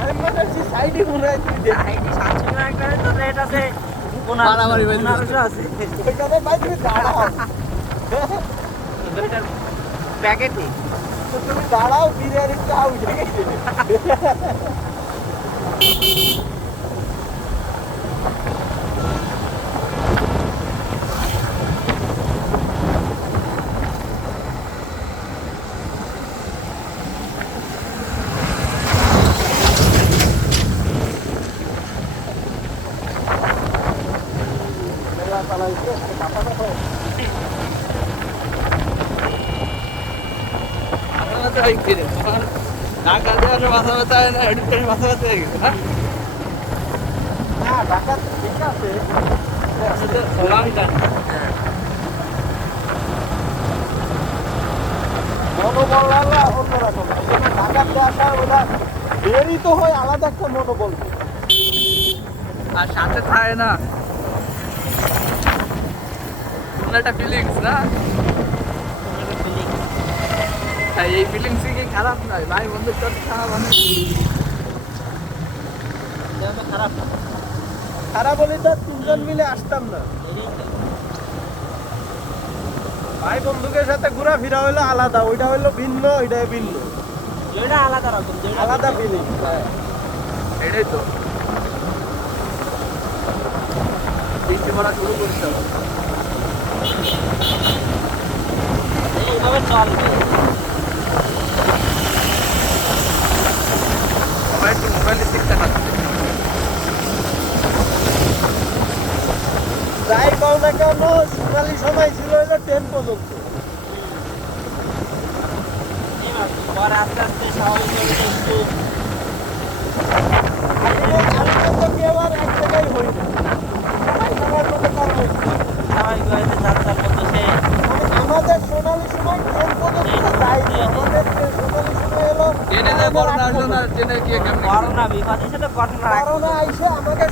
আমি মনে হচ্ছে সাইডে মনে হয় তুই দেখ। সাইডে 700 টাকা করে তো রেট আছে। মারামারি বাজি 1500 আছে। ওইখানে ভাই তুমি দাঁড়াও। ওইটার প্যাকেটই। তো তুমি দাঁড়াও বিরিয়ানির চা উঠে গেছে। না কাজে আসলে মাথা ব্যথা হয় না, এডিট করে মাথা ব্যথা হয়ে গেছে না? না ঢাকা ঠিক আছে। আমি জানি। মনোবল আলাদা অন্যরকম। এখানে ঢাকাতে আসা ওরা দেরি তো হয় আলাদা একটা মনোবল। আর সাথে থাকে না কোনো একটা ফিলিংস না? হ্যাঁ, এই ফিলিংস কি খারাপ নয় ভাই, বন্ধুর সাথে খারাপ অনেক খারাপ না। খারাপ হলে তো তিনজন মিলে আসতাম না। ভাই বন্ধুকের সাথে ঘোরাফেরা হলো আলাদা, ওইটা হলো ভিন্ন, ওইটা ভিন্ন, যেটা আলাদা রকম, আলাদা ফিলিং। এটাই তো বৃষ্টি পড়া শুরু করতে হবে। এইভাবে চলবে। সবাই একটু মোবাইলে শিখতে পারছে। যাই পাও না কেন সোনালি সময় ছিল হলো 10 পর্যন্ত। পরে আস্তে আস্তে স্বাভাবিকভাবে একটু আমি তো কেউ আর এক জায়গায় হই না, সবাই সবার মতো কর্ম হচ্ছে। স্বাভাবিকভাবে যাত্রার মধ্যে সে আমাদের সোনালি সময় 10 পর্যন্ত যাই না। আমাদের সোনালি সময় হলো ট্রেনে যায় করোনা আসলো না, ট্রেনে গিয়ে কেমন করোনা বিপদ হিসেবে ঘটনা করোনা আইসে আমাকে